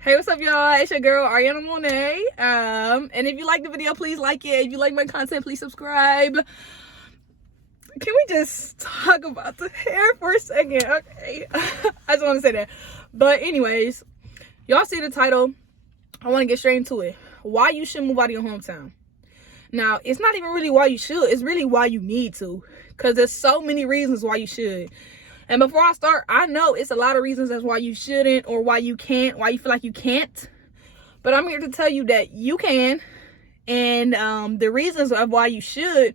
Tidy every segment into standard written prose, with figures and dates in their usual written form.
Hey, what's up, y'all? It's your girl Ariana Monet. And if you like the video, please like it. If you like my content, please subscribe. Can we just talk about the hair for a second? Okay. I just want to say that. But anyways, y'all see the title. I want to get straight into it. Why you should move out of your hometown. Now, it's not even really why you should. It's really why you need to. Because there's so many reasons why you should. And before I start, I know it's a lot of reasons as why you shouldn't or why you can't, why you feel like you can't. But I'm here to tell you that you can. And the reasons of why you should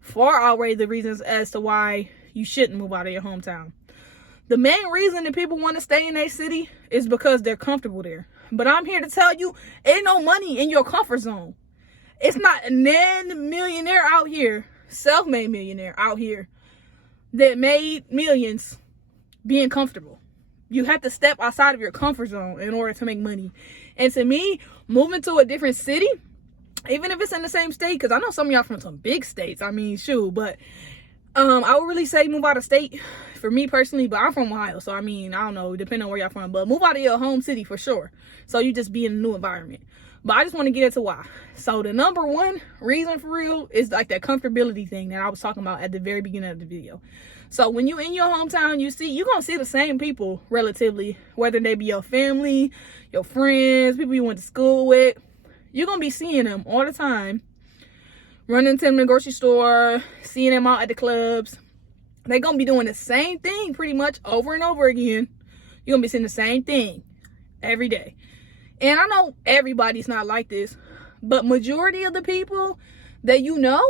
far outweigh the reasons as to why you shouldn't move out of your hometown. The main reason that people want to stay in a city is because they're comfortable there. But I'm here to tell you, ain't no money in your comfort zone. It's not a millionaire out here, self-made millionaire out here, that made millions being comfortable. You have to step outside of your comfort zone in order to make money. And to me, moving to a different city, even if it's in the same state, because I know some of y'all from some big states, I mean, shoot, but I would really say move out of state for me personally, but I'm from Ohio, so I mean, I don't know, depending on where y'all from, but move out of your home city for sure. So you just be in a new environment. But I just want to get into why. So the number one reason for real is like that comfortability thing that I was talking about at the very beginning of the video. So when you in your hometown, you're going to see the same people relatively, whether they be your family, your friends, people you went to school with. You're going to be seeing them all the time, running into them in the grocery store, seeing them out at the clubs. They're going to be doing the same thing pretty much over and over again. You're going to be seeing the same thing every day. And I know everybody's not like this, but majority of the people that you know,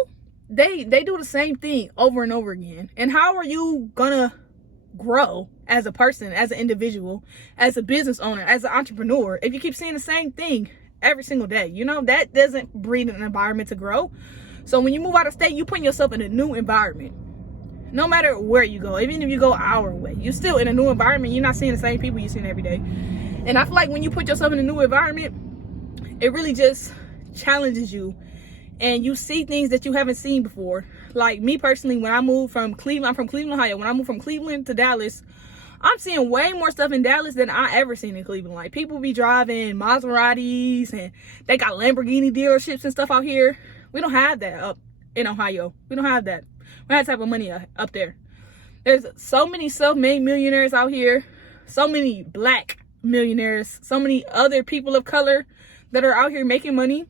they do the same thing over and over again. And how are you gonna grow as a person, as an individual, as a business owner, as an entrepreneur, if you keep seeing the same thing every single day? You know, that doesn't breed an environment to grow. So when you move out of state, you putting yourself in a new environment. No matter where you go, even if you go an hour away, you're still in a new environment. You're not seeing the same people you're seeing every day. And I feel like when you put yourself in a new environment, it really just challenges you. And you see things that you haven't seen before. Like me personally, when I moved from Cleveland, I'm from Cleveland, Ohio. When I moved from Cleveland to Dallas, I'm seeing way more stuff in Dallas than I ever seen in Cleveland. Like people be driving Maseratis and they got Lamborghini dealerships and stuff out here. We don't have that up in Ohio. We don't have that. We have that type of money up there. There's so many self-made millionaires out here. So many black millionaires, so many other people of color that are out here making money.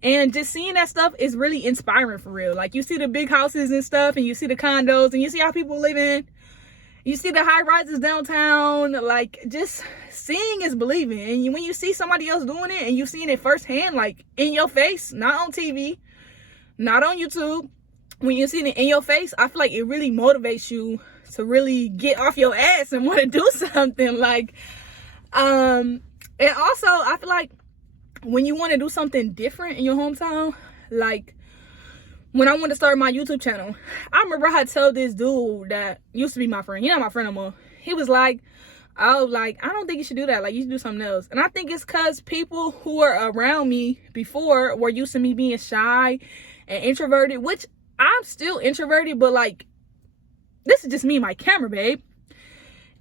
And just seeing that stuff is really inspiring for real. Like you see the big houses and stuff, and you see the condos, and you see how people live in. You see the high rises downtown. Like just seeing is believing. And when you see somebody else doing it and you seeing it firsthand, like in your face, not on TV, not on YouTube, when you're seeing it in your face, I feel like it really motivates you to really get off your ass and want to do something. Like and also I feel like when you want to do something different in your hometown, like when I wanted to start my YouTube channel, I remember I told this dude that used to be my friend, he's not my friend no more. He was like, oh, like, I don't think you should do that. Like, you should do something else. And I think it's because people who were around me before were used to me being shy and introverted, which I'm still introverted, but like, this is just me and my camera, babe.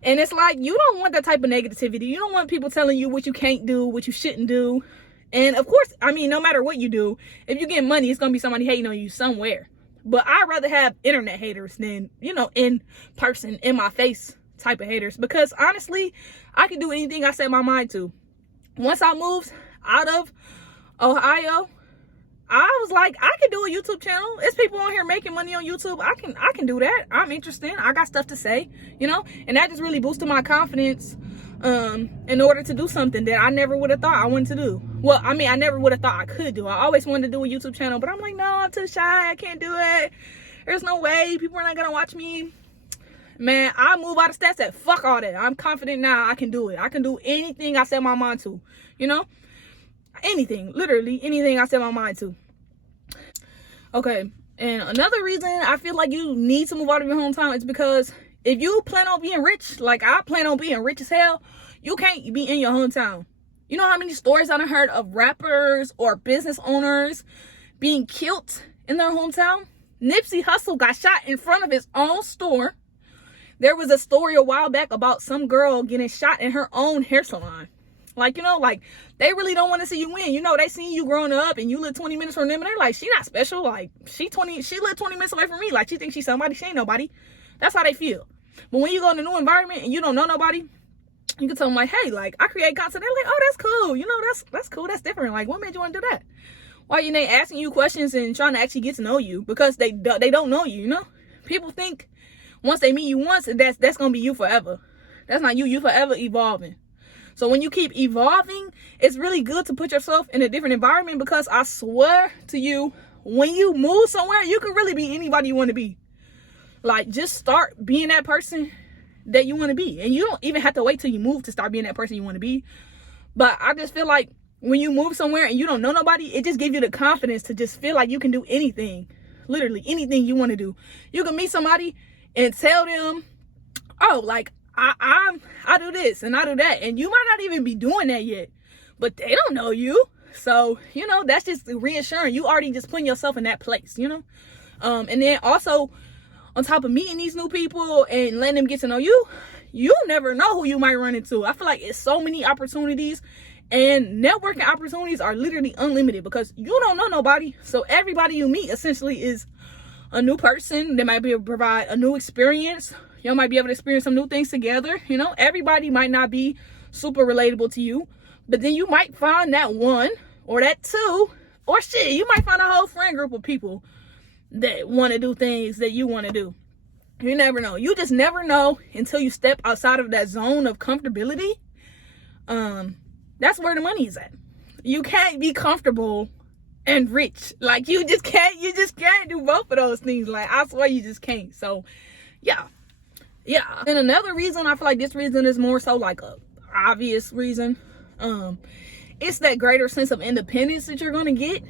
And it's like, you don't want that type of negativity. You don't want people telling you what you can't do, what you shouldn't do. And of course, I mean, no matter what you do, if you get money, it's going to be somebody hating on you somewhere. But I'd rather have internet haters than, you know, in person, in my face type of haters. Because honestly, I can do anything I set my mind to. Once I moved out of Ohio, I was like, I can do a YouTube channel. There's people on here making money on YouTube. I can do that. I'm interested. I got stuff to say, you know, and that just really boosted my confidence in order to do something that I never would have thought I wanted to do. Well, I mean, I never would have thought I could do. I always wanted to do a YouTube channel, but I'm like, no, I'm too shy. I can't do it. There's no way. People are not going to watch me. Man, I move out of stats that fuck all that. I'm confident now. I can do it. I can do anything I set my mind to, you know? Anything, literally anything I set my mind to. Okay, and another reason I feel like you need to move out of your hometown is because if you plan on being rich, like I plan on being rich as hell, you can't be in your hometown. You know how many stories I've heard of rappers or business owners being killed in their hometown? Nipsey Hussle got shot in front of his own store. There was a story a while back about some girl getting shot in her own hair salon. Like, you know, like, they really don't want to see you win. You know, they seen you growing up and you live 20 minutes from them, and they're like, she not special. Like, she lived 20 minutes away from me. Like, she thinks she's somebody. She ain't nobody. That's how they feel. But when you go in a new environment and you don't know nobody, you can tell them, like, hey, like, I create content. They're like, oh, that's cool. You know, that's cool. That's different. Like, what made you want to do that? Why you ain't asking you questions and trying to actually get to know you? Because they don't know you, you know? People think once they meet you once, that's going to be you forever. That's not you. You forever evolving. So when you keep evolving, it's really good to put yourself in a different environment, because I swear to you, when you move somewhere, you can really be anybody you want to be. Like, just start being that person that you want to be. And you don't even have to wait till you move to start being that person you want to be. But I just feel like when you move somewhere and you don't know nobody, it just gives you the confidence to just feel like you can do anything. Literally anything you want to do. You can meet somebody and tell them, oh, like, I do this and I do that. And you might not even be doing that yet, but they don't know you. So, you know, that's just reassuring. You already just putting yourself in that place, you know? And then also, on top of meeting these new people and letting them get to know you, you never know who you might run into. I feel like it's so many opportunities, and networking opportunities are literally unlimited, because you don't know nobody. So everybody you meet essentially is a new person that might be able to provide a new experience. Y'all might be able to experience some new things together. You know, everybody might not be super relatable to you, but then you might find that one or that two, or shit, you might find a whole friend group of people that want to do things that you want to do. You never know. You just never know until you step outside of that zone of comfortability. That's where the money is at. You can't be comfortable and rich. Like, you just can't do both of those things. Like, I swear you just can't. So yeah. And another reason, I feel like this reason is more so like a obvious reason. It's that greater sense of independence that you're gonna get.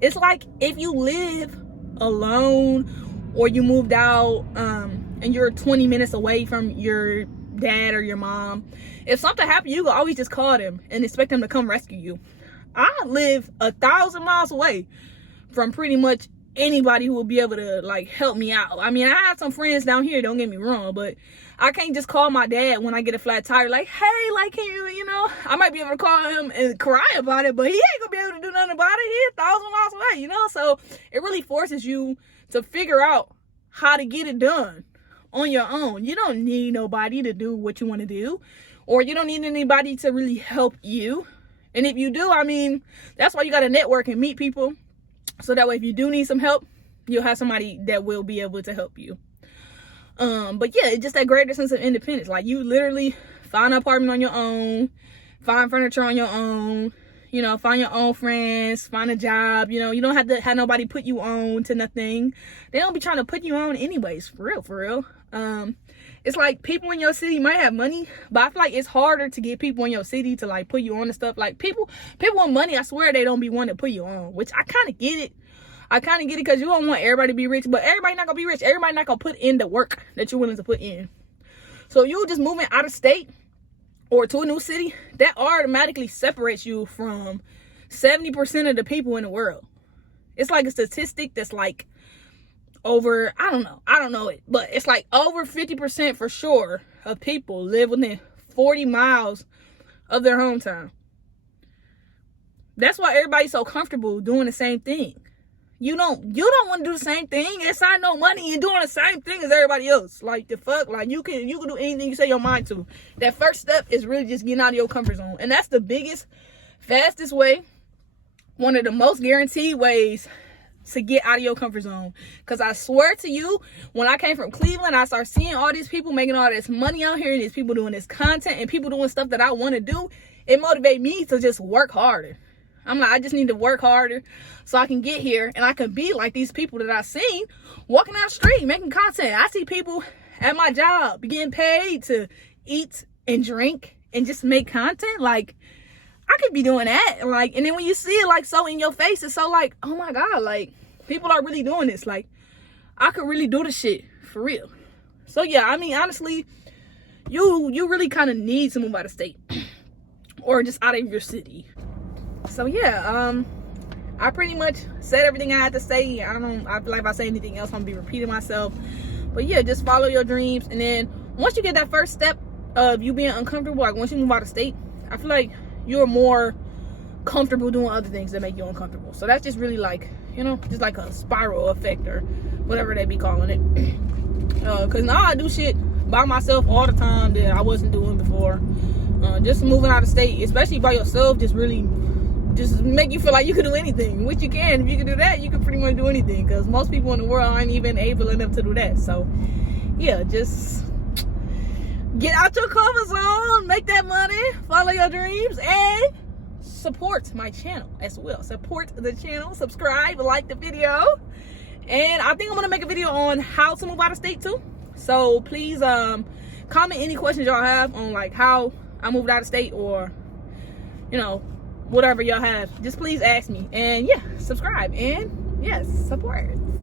It's like if you live alone, or you moved out and you're 20 minutes away from your dad or your mom, if something happened, you can always just call them and expect them to come rescue you. I live 1,000 miles away from pretty much anybody who will be able to, like, help me out. I mean, I have some friends down here, don't get me wrong, but I can't just call my dad when I get a flat tire, like, hey, like, can you know, I might be able to call him and cry about it, but he ain't gonna be able to do nothing about it. He's 1,000 miles away, you know? So it really forces you to figure out how to get it done on your own. You don't need nobody to do what you want to do, or you don't need anybody to really help you. And if you do, I mean, that's why you got to network and meet people, so that way if you do need some help, you'll have somebody that will be able to help you. But yeah, it's just that greater sense of independence. Like, you literally find an apartment on your own, find furniture on your own, you know, find your own friends, find a job. You know, you don't have to have nobody put you on to nothing. They don't be trying to put you on anyways, for real. It's like people in your city might have money, but I feel like it's harder to get people in your city to, like, put you on and stuff. Like, people with money, I swear they don't be wanting to put you on, which I kind of get it. Because you don't want everybody to be rich, but everybody not gonna be rich. Everybody not gonna put in the work that you're willing to put in. So you just moving out of state or to a new city, that automatically separates you from 70% of the people in the world. It's like a statistic that's like over, I don't know it, but it's like over 50% for sure of people live within 40 miles of their hometown. That's why everybody's so comfortable doing the same thing. You don't want to do the same thing and sign no money and doing the same thing as everybody else. Like, the fuck? Like, you can do anything you say your mind to. That first step is really just getting out of your comfort zone. And that's the biggest, fastest way, one of the most guaranteed ways to get out of your comfort zone. Because I swear to you, when I came from Cleveland, I started seeing all these people making all this money out here, and these people doing this content and people doing stuff that I want to do. It motivated me to just work harder. I'm like, I just need to work harder so I can get here and I can be like these people that I've seen walking down the street making content. I see people at my job getting paid to eat and drink and just make content. Like, I could be doing that. Like, and then when you see it, like, so in your face, it's so like, oh my God, like, people are really doing this. Like, I could really do this shit for real. So yeah, I mean, honestly, you really kind of need to move out of state or just out of your city. So yeah, I pretty much said everything I had to say. I feel like if I say anything else, I'm gonna be repeating myself. But yeah, just follow your dreams. And then once you get that first step of you being uncomfortable, like once you move out of state, I feel like you're more comfortable doing other things that make you uncomfortable. So that's just really like, you know, just like a spiral effect or whatever they be calling it. Because now I do shit by myself all the time that I wasn't doing before. Just moving out of state, especially by yourself, just really just make you feel like you can do anything, which you can. If you can do that, you can pretty much do anything, because most people in the world aren't even able enough to do that. So yeah, just get out your comfort zone, make that money, follow your dreams, and support my channel as well. Support the channel, subscribe, like the video, and I think I'm gonna make a video on how to move out of state too. So please comment any questions y'all have on like how I moved out of state, or you know, whatever y'all have. Just please ask me, and yeah, subscribe, and yes, support.